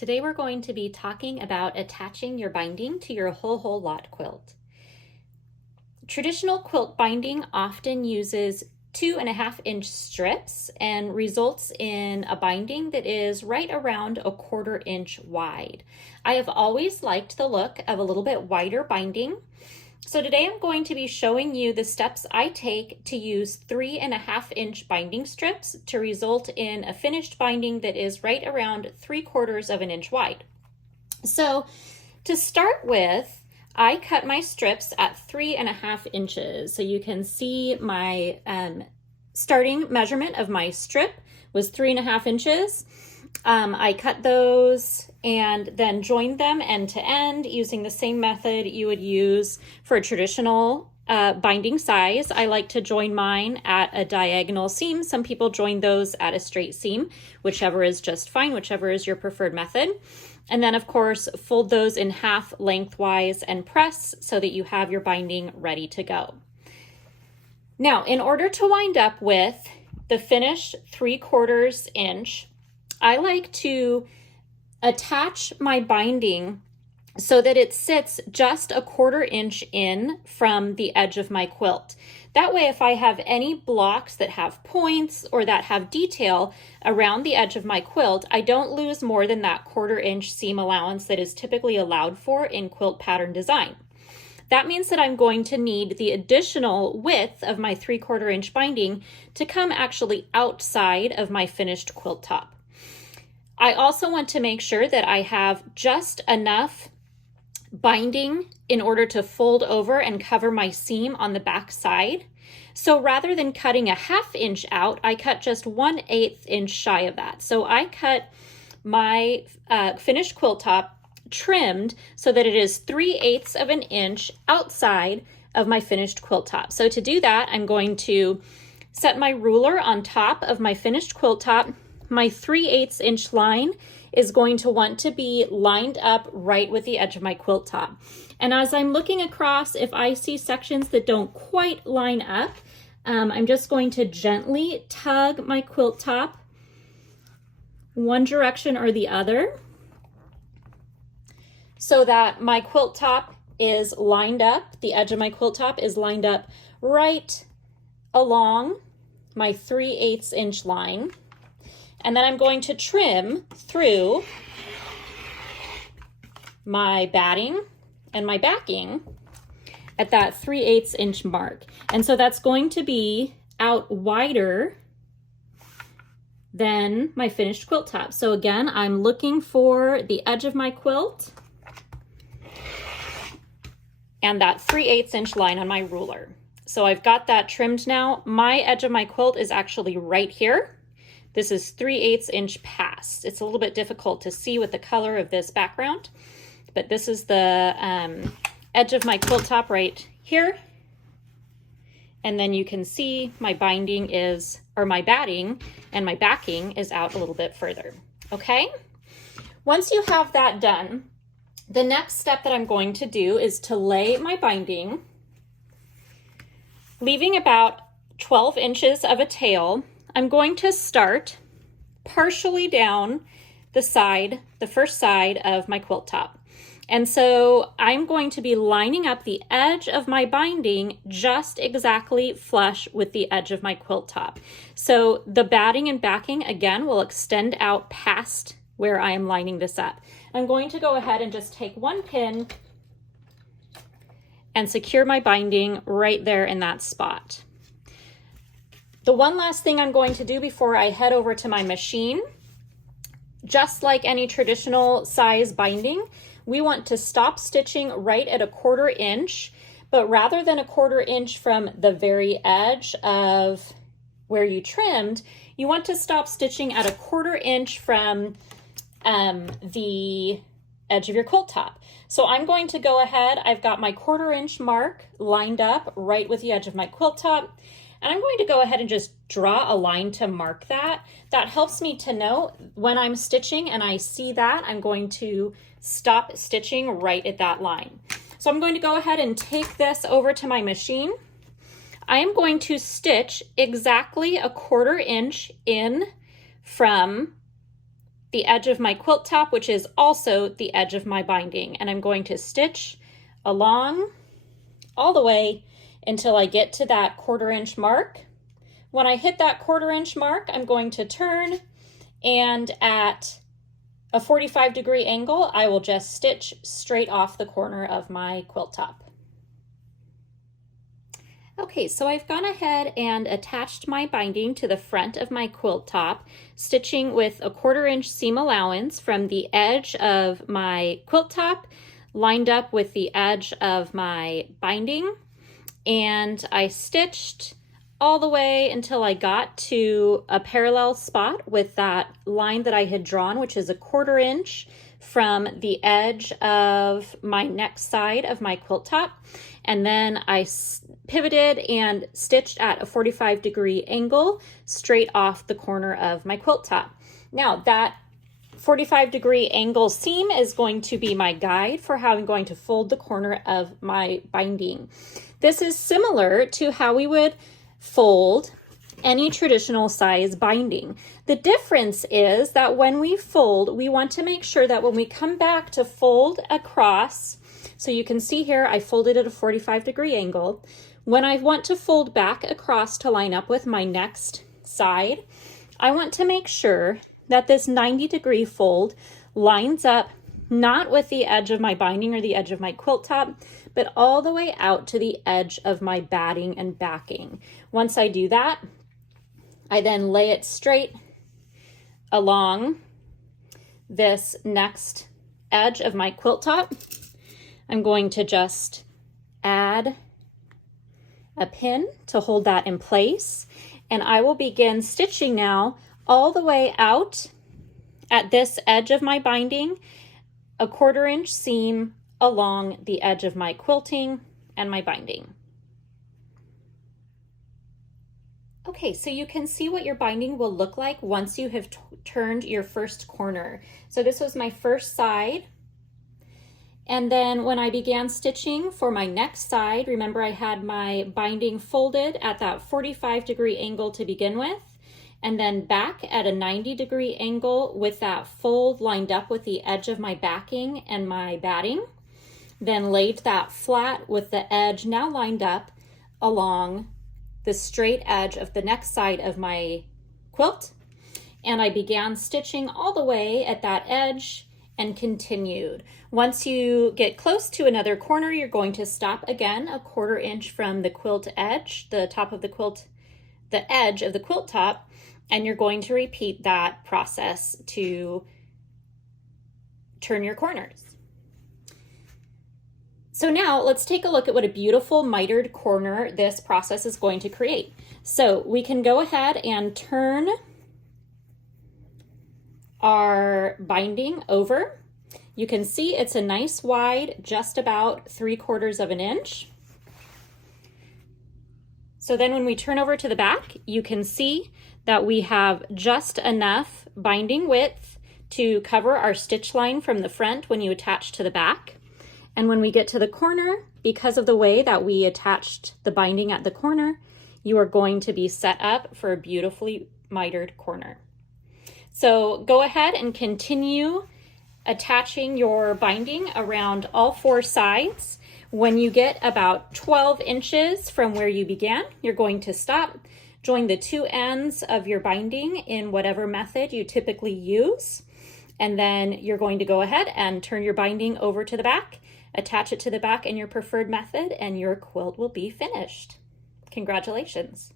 Today we're going to be talking about attaching your binding to your whole lot quilt. Traditional quilt binding often uses 2.5-inch strips and results in a binding that is right around 1/4 inch wide. I have always liked the look of a little bit wider binding. So today I'm going to be showing you the steps I take to use 3.5-inch binding strips to result in a finished binding that is right around 3/4 of an inch wide. So to start with, I cut my strips at 3.5 inches. So you can see my starting measurement of my strip was 3.5 inches. I cut those and then joined them end to end using the same method you would use for a traditional binding size. I like to join mine at a diagonal seam. Some people join those at a straight seam, whichever is just fine, whichever is your preferred method. And then of course, fold those in half lengthwise and press so that you have your binding ready to go. Now, in order to wind up with the finished 3/4 inch, I like to attach my binding so that it sits just 1/4 inch in from the edge of my quilt. That way, if I have any blocks that have points or that have detail around the edge of my quilt, I don't lose more than that 1/4 inch seam allowance that is typically allowed for in quilt pattern design. That means that I'm going to need the additional width of my 3/4 inch binding to come actually outside of my finished quilt top. I also want to make sure that I have just enough binding in order to fold over and cover my seam on the back side. So rather than cutting 1/2 inch out, I cut just 1/8 inch shy of that. So I cut my finished quilt top trimmed so that it is 3/8 of an inch outside of my finished quilt top. So to do that, I'm going to set my ruler on top of my finished quilt top. My 3/8 inch line is going to want to be lined up right with the edge of my quilt top. And as I'm looking across, if I see sections that don't quite line up, I'm just going to gently tug my quilt top one direction or the other so that my quilt top is lined up, the edge of my quilt top is lined up right along my 3/8 inch line. And then I'm going to trim through my batting and my backing at that 3/8 inch mark. And so that's going to be out wider than my finished quilt top. So again, I'm looking for the edge of my quilt and that 3/8 inch line on my ruler. So I've got that trimmed now. My edge of my quilt is actually right here. This is 3/8 inch past. It's a little bit difficult to see with the color of this background, but this is the edge of my quilt top right here. And then you can see my binding is, or my batting and my backing is out a little bit further, okay? Once you have that done, the next step that I'm going to do is to lay my binding, leaving about 12 inches of a tail. I'm going to start partially down the side, the first side of my quilt top. And so I'm going to be lining up the edge of my binding just exactly flush with the edge of my quilt top. So the batting and backing again will extend out past where I am lining this up. I'm going to go ahead and just take one pin and secure my binding right there in that spot. The one last thing I'm going to do before I head over to my machine, just like any traditional size binding, we want to stop stitching right at 1/4 inch, but rather than 1/4 inch from the very edge of where you trimmed, you want to stop stitching at 1/4 inch from the edge of your quilt top. So I'm going to go ahead, I've got my 1/4 inch mark lined up right with the edge of my quilt top. And I'm going to go ahead and just draw a line to mark that. That helps me to know when I'm stitching and I see that, I'm going to stop stitching right at that line. So I'm going to go ahead and take this over to my machine. I am going to stitch exactly 1/4 inch in from the edge of my quilt top, which is also the edge of my binding. And I'm going to stitch along all the way until I get to that 1/4 inch mark. When I hit that 1/4 inch mark, I'm going to turn, and at a 45-degree angle, I will just stitch straight off the corner of my quilt top. Okay, so I've gone ahead and attached my binding to the front of my quilt top, stitching with a 1/4 inch seam allowance from the edge of my quilt top lined up with the edge of my binding. And I stitched all the way until I got to a parallel spot with that line that I had drawn, which is a 1/4 inch from the edge of my next side of my quilt top. And then I pivoted and stitched at a 45-degree angle straight off the corner of my quilt top. Now that 45-degree angle seam is going to be my guide for how I'm going to fold the corner of my binding. This is similar to how we would fold any traditional size binding. The difference is that when we fold, we want to make sure that when we come back to fold across, so you can see here I folded at a 45-degree angle. When I want to fold back across to line up with my next side, I want to make sure that this 90-degree fold lines up not with the edge of my binding or the edge of my quilt top, but all the way out to the edge of my batting and backing. Once I do that, I then lay it straight along this next edge of my quilt top. I'm going to just add a pin to hold that in place, and I will begin stitching now all the way out at this edge of my binding, a 1/4 inch seam along the edge of my quilting and my binding. Okay, so you can see what your binding will look like once you have turned your first corner. So this was my first side. And then when I began stitching for my next side, remember I had my binding folded at that 45-degree angle to begin with, and then back at a 90-degree angle with that fold lined up with the edge of my backing and my batting. Then laid that flat with the edge now lined up along the straight edge of the next side of my quilt. And I began stitching all the way at that edge and continued. Once you get close to another corner, you're going to stop again a 1/4 inch from the quilt edge, the top of the quilt, the edge of the quilt top, and you're going to repeat that process to turn your corners. So now let's take a look at what a beautiful mitered corner this process is going to create. So we can go ahead and turn our binding over. You can see it's a nice wide, just about 3/4 of an inch. So then when we turn over to the back, you can see that we have just enough binding width to cover our stitch line from the front when you attach to the back. And when we get to the corner, because of the way that we attached the binding at the corner, you are going to be set up for a beautifully mitered corner. So go ahead and continue attaching your binding around all 4 sides. When you get about 12 inches from where you began, you're going to stop, join the 2 ends of your binding in whatever method you typically use, and then you're going to go ahead and turn your binding over to the back, attach it to the back in your preferred method, and your quilt will be finished. Congratulations.